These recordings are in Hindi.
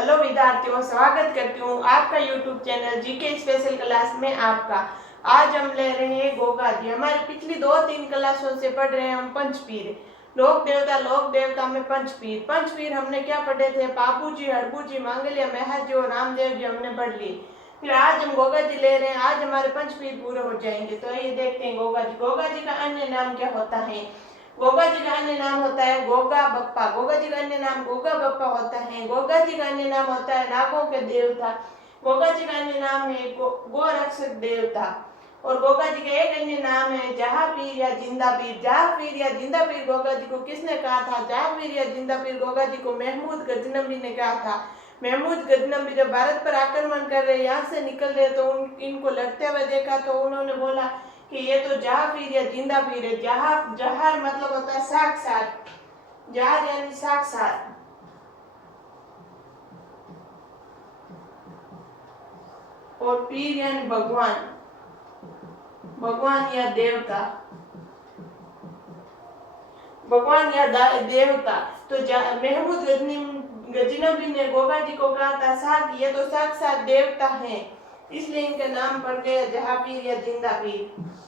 हेलो विद्यार्थियों, स्वागत करती हूँ आपका YouTube channel GK special class में आपका। आज हम ले रहे हैं गोगा जी। हमारी पिछली 2-3 क्लासों से पढ़ रहे हैं हम पंचपीर, लोक देवता में पंचपीर। पंचपीर हमने क्या पढ़े थे? बाबू जी, हड़बू जी, मांगल्य, मेहर जी और रामदेव जी हमने पढ़ ली। फिर आज हम गोगा जी ले रहे हैं। आज हमारे पंचपीर पूरे हो जाएंगे। तो ये देखते हैं गोगा जी। गोगा जी का अन्य नाम क्या होता है? गोगा जी का अन्य नाम होता है गोगा बप्पा। गोगा जी का अन्य नाम गोगा बप्पा होता है। गोगा जी का अन्य नाम होता है नागों के देवता। गोगा जी का अन्य नाम है गोरक्षक देवता। और गोगा जी का एक अन्य नाम है जहापीर या जिंदा पीर। जहापीर या जिंदा पीर गोगा जी को किसने कहा था? जहापीर या जिंदा पीर गोगा जी को महमूद गजनबी ने कहा था। महमूद गजनबी जब भारत पर आक्रमण कर रहे, यहाँ से निकल रहे, तो इनको लड़ते हुए देखा तो उन्होंने बोला कि ये तो जहापीर या जिंदा पीर है। जहार मतलब होता है साक्षात, जहार यानी साक्षात, और पीर यानी भगवान, भगवान या देवता, भगवान या देवता। तो महमूद गजनबी ने गोगा जी को कहा था साहब ये तो साक्षात देवता है, इसलिए इनका नाम पड़ गया जहापीर या जिंदा पीर।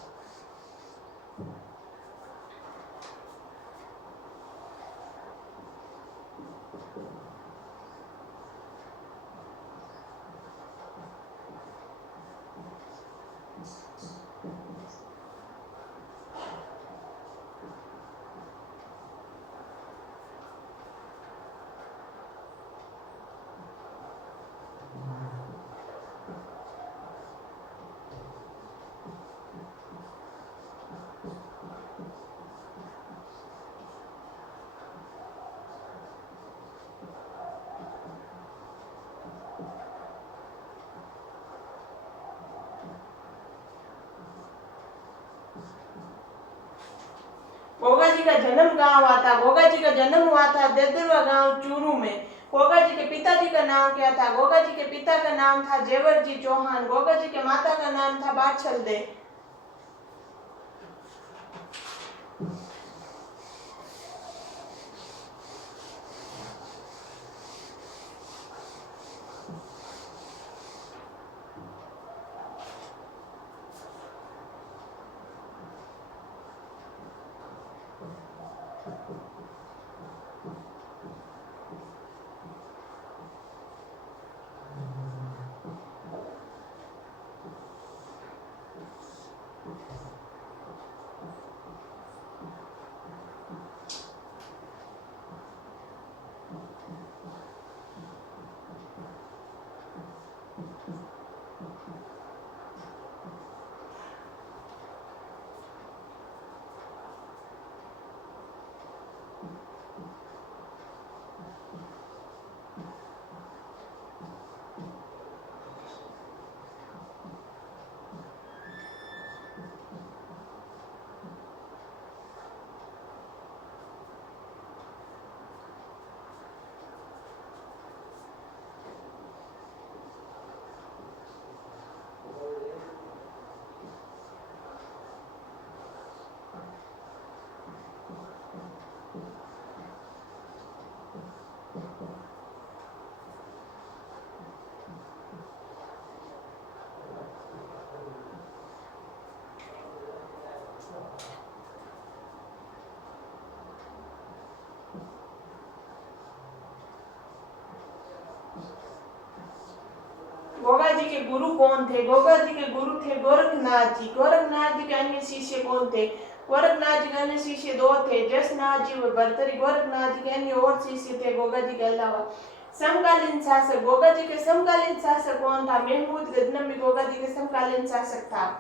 गोगा जी का जन्म कहाँ हुआ था? गोगा जी का जन्म हुआ था देदरवा गांव चूरू में। गोगा जी के पिताजी का नाम क्या था? गोगा जी के पिता का नाम था जेवर जी चौहान। गोगा जी के माता का नाम था बाछल दे। गोगा जी के गुरु कौन थे? गोगा जी के गुरु थे गोरखनाथ जी। गोरखनाथ जी के अन्य शिष्य कौन थे? गोरखनाथ जी के अन्य शिष्य दो थे, जसनाथ जी और भरतरी। गोरखनाथ जी के अन्य और शिष्य थे गोगा जी के अलावा। समकालीन शासक, गोगा जी के समकालीन शासक कौन था? महमूद गजनबी गोगा जी के समकालीन शासक था।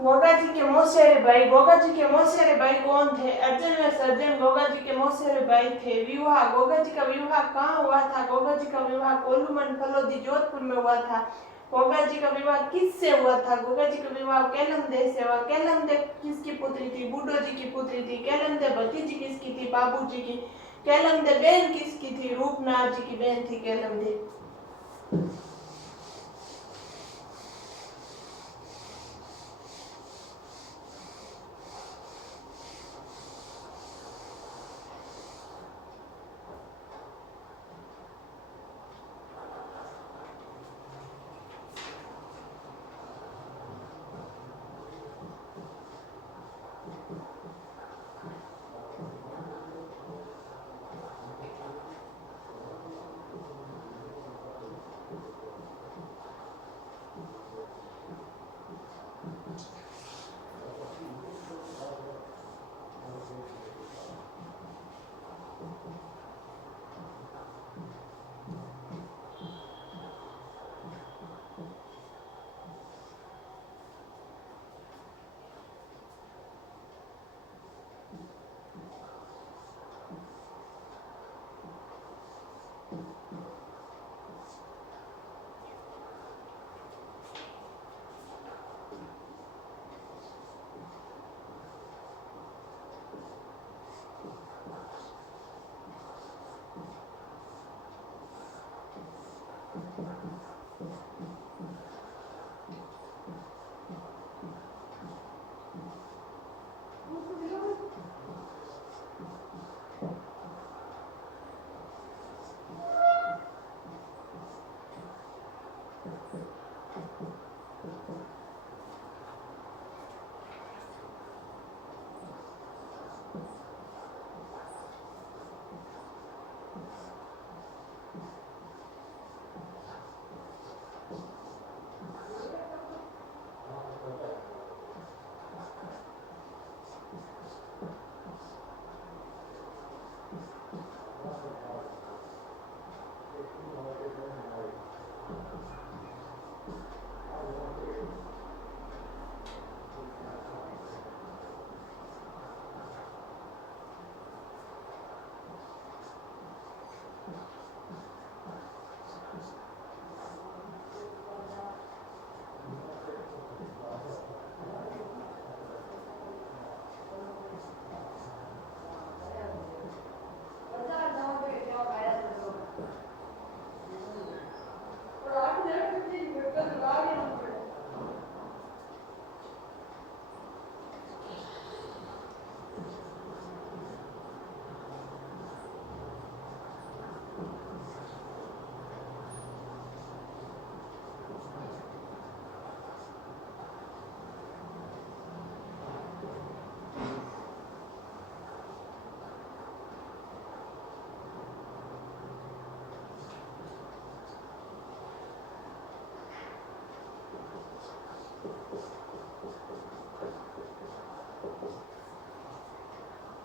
गोगा जी के मौसेरे भाई। गोगा जी के मौसेरे भाई कौन थे? अर्जुन व सर्जन गोगा जी के मौसेरे भाई थे। विवाह, गोगा जी का विवाह कहाँ हुआ था? गोगा जी का विवाह कोल्लूमन फलोदी जोधपुर में हुआ था। गोगा जी का विवाह किससे हुआ था? गोगा जी का विवाह केलमदे से हुआ। केलमदे किसकी पुत्री थी? बूढ़ो जी की पुत्री थी। केलमदे भतीजी किसकी थी? बाबू जी की। केलमदे बहन किसकी थी? रूपनाथ जी की बहन थी केलमदे।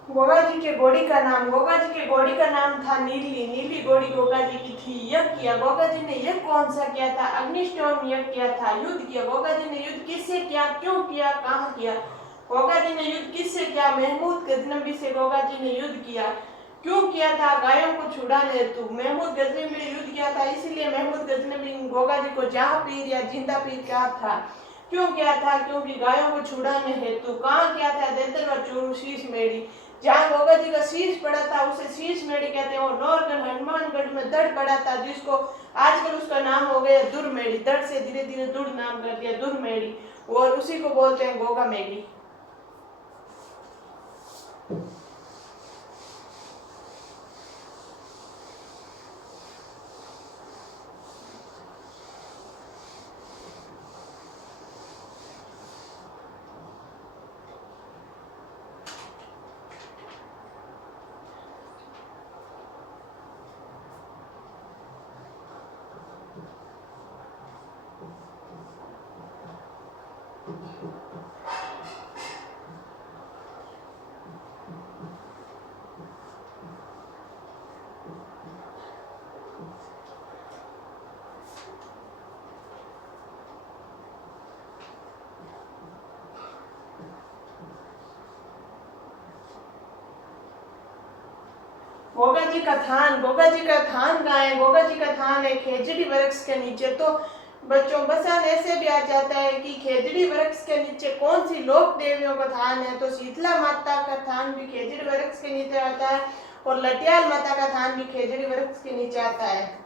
गोगा जी के घोड़ी का नाम। गोगा जी के घोड़ी का नाम था नीली। नीली घोड़ी गोगा जी की थी। यज्ञ किया। गोगा जी ने यज्ञ कौन सा किया था? अग्निष्टोम यज्ञ किया था। युद्ध किया। गोगा जी ने युद्ध किससे किया? क्यों किया? कहाँ किया? गोगा जी ने युद्ध किससे किया? महमूद गजनबी से गोगा जी ने युद्ध किया। क्यों किया था गायों को छुड़ाने हेतु। महमूद गजनवी ने युद्ध किया था, इसीलिए महमूद गजनवी ने गोगा जी को जहां पीर या जिंदा पीर कहा था। क्यों किया था, क्योंकि गायों को छुड़ाने हेतु। कहाँ किया था, देदर व चूरू शीश मेड़ी। जहाँ गोगा जी का शीश पड़ा था उसे शीश मेड़ी कहते हैं। और नौरगढ़ हनुमानगढ़ में दड़ पड़ा था, जिसको आजकल उसका नाम हो गया दुर मेड़ी। दड़ से धीरे धीरे दुड़ नाम कर दिया, दुर मेड़ी, और उसी को बोलते हैं गोगा मेड़ी। गोगा जी का थान, गोगा जी का थान कहाँ है, गोगा जी का थान है खेजड़ी वृक्ष के नीचे। तो बच्चों बसान ऐसे भी आ जाता है कि खेजड़ी वृक्ष के नीचे कौन सी लोक देवियों का थान है, तो शीतला माता का थान भी खेजड़ी वृक्ष के नीचे आता है, और लटियाल माता का थान भी खेजड़ी वृक्ष के नीचे आता है।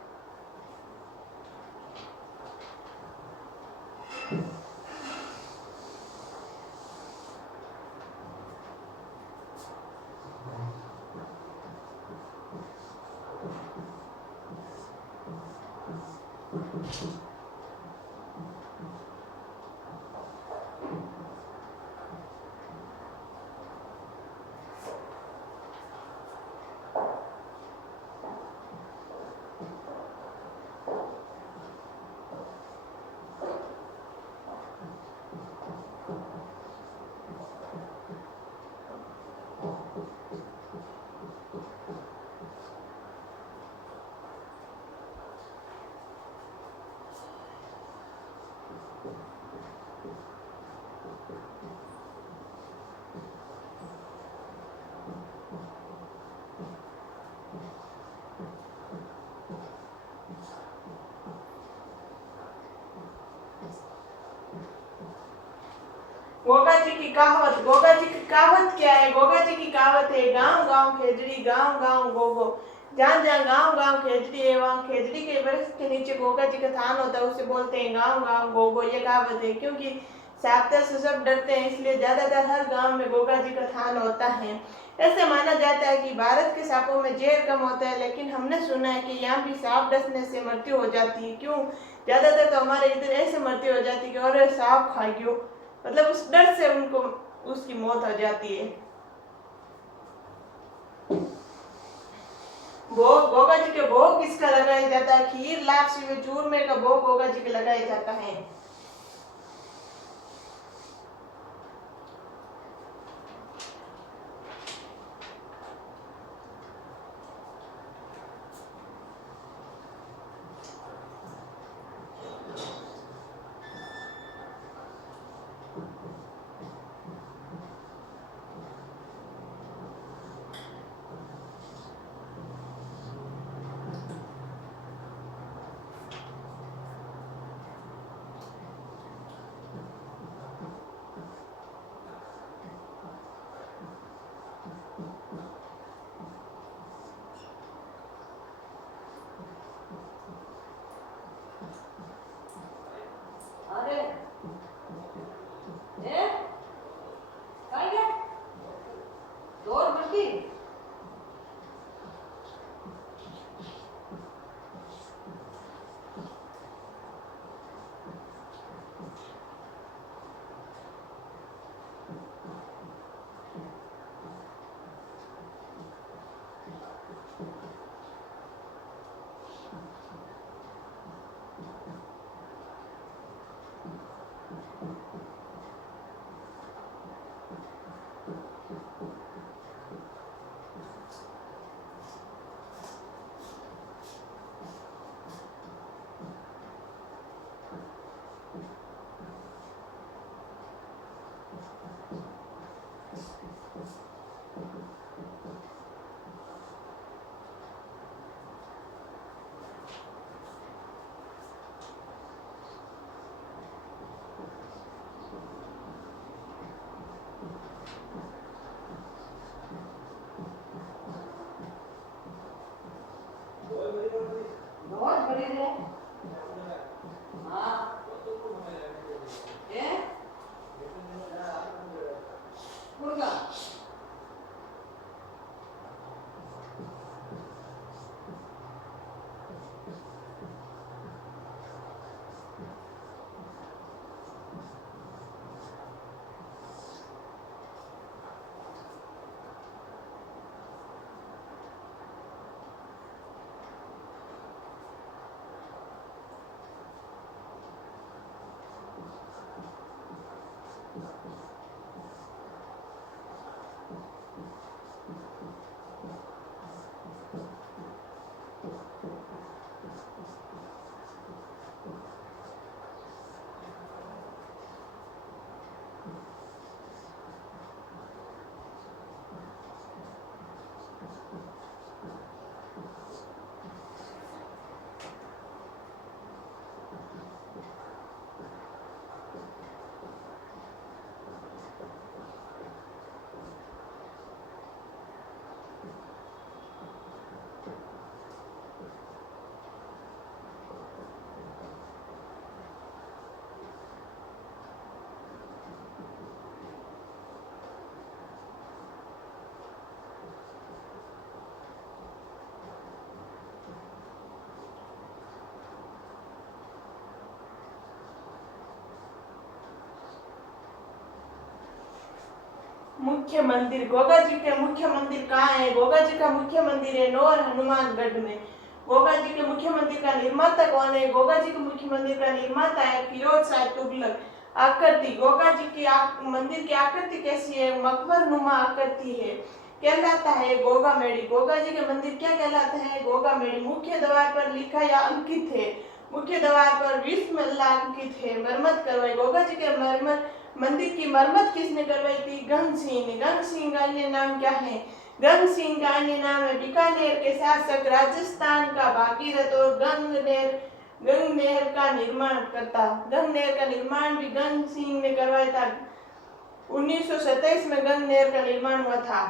गोगा जी की कहावत, गोगा जी की कहावत क्या है, गोगा जी की कहावत है गांव गांव खेजड़ी गांव गांव गोगो। जहाँ जहाँ गांव गांव खेजड़ी है वहाँ खेजड़ी के वृक्ष के नीचे गोगा जी का थान होता है, उसे बोलते हैं गांव गांव गोगो। ये कहावत है, क्योंकि साप्ताह से सब डरते हैं इसलिए ज्यादातर हर गांव में गोगा जी का थान होता है। ऐसे माना जाता है कि भारत के सांपों में जहर कम होता है, लेकिन हमने सुना है कि यहाँ भी सांप डसने से मृत्यु हो जाती है। क्यों, ज्यादातर तो हमारे इधर ऐसे मृत्यु हो जाती है कि अरे सांप खा गयो, मतलब उस डर से उनको उसकी मौत हो जाती है। भोग, गोगा जी के भोग किसका लगाया जाता है, खीर लापसी में चूरमे का भोग गोगा जी के लगाया जाता है। मुख्य मंदिर। गोगा जी के मुख्य मंदिर कहाँ है? गोगा जी का मुख्य मंदिर है नौर हनुमानगढ़ में। गोगा जी के मुख्य मंदिर का निर्माता कौन है? गोगा जी के मुख्य मंदिर का निर्माता है फिरोज शाह तुगलक। आकृति, गोगा जी की मंदिर की आकृति कैसी है? मकबर नुमा आकृति है। कहलाता है गोगा मेड़ी। गोगा जी के मंदिर क्या कहलाता है? गोगा मेड़ी। मुख्य द्वार पर लिखा या अंकित है? मुख्य द्वार पर 20 मल्ला अंकित है। मरम्मत करवाई, गोगा जी के मंदिर की मरम्मत किसने करवाई थी? गंग सिंह ने। गंग सिंह का अन्य नाम क्या है? गंग सिंह का अन्य नाम है बीकानेर के शासक, राजस्थान का भागीरथ और गंग नहर का निर्माण करता। गंग नहर का निर्माण भी गंग सिंह ने करवाया था। 1927 में गंग नहर का निर्माण हुआ था।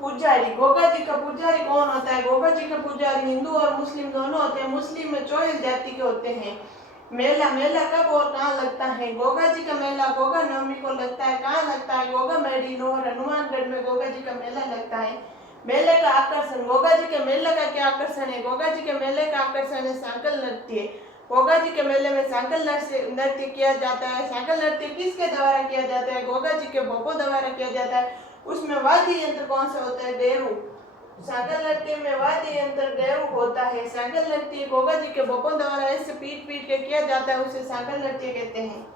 पुजारी, गोगा जी का पुजारी कौन होता है? गोगा जी का पुजारी हिंदू और मुस्लिम दोनों होते हैं। मुस्लिम में 24 जाति के होते हैं। मेला, मेला कब और कहाँ लगता है? गोगा जी का मेला गोगा नवमी को लगता है। कहाँ लगता है? गोगा मेड़ी नौर हनुमानगढ़ में गोगा जी का मेला लगता है। मेले का आकर्षण, गोगा जी के मेले का क्या आकर्षण है? गोगा जी के मेले का आकर्षण है सांकल नृत्य। गोगा जी के मेले में सांकल नृत्य किया जाता है। सांकल नृत्य किसके द्वारा किया जाता है? गोगा जी के भोपो द्वारा किया जाता है। उसमें वाद्य यंत्र कौन सा होता है? डेरू। सांकल नृत्य में वाद्य यंत्र डेरू होता है। सांकल नृत्य गोगा जी के भोपों द्वारा ऐसे पीट पीट के किया जाता है, उसे सांकल नृत्य कहते हैं।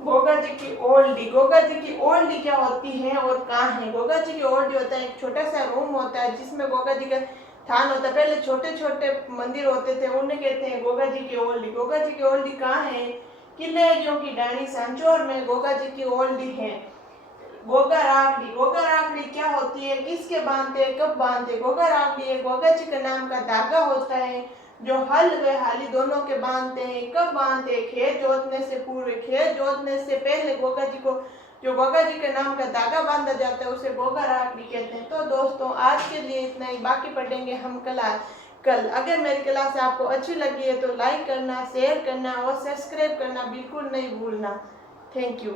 गोगा जी की ओल्डी। गोगा जी की ओल्डी क्या होती है और कहाँ है? गोगा जी की ओल्डी होता है एक छोटा सा रूम होता है जिसमें गोगा जी का थान होता है। पहले छोटे छोटे मंदिर होते थे, उन्हें कहते हैं गोगा जी की ओल्डी। गोगा जी की ओल्डी कहाँ है? किलेरियों की डाणी सांचौर में गोगा जी की ओल्डी है। गोगा राखड़ी। गोगा राखड़ी क्या होती है, किसके बांधते हैं, कब बांधते हैं? गोगा राखड़ी एक गोगा जी के नाम का धागा होता है जो हल व हाली दोनों के बांधते हैं। कब बांधते हैं? खेत जोतने से पूर्व, खेत जोतने से पहले गोगा जी को जो गोगा जी के नाम का धागा बांधा जाता है उसे गोगा राखड़ी कहते हैं। तो दोस्तों आज के लिए इतना ही, बाकी पढ़ेंगे हम कल। अगर मेरी क्लास आपको अच्छी लगी है तो लाइक करना, शेयर करना और सब्सक्राइब करना बिल्कुल नहीं भूलना। Thank you.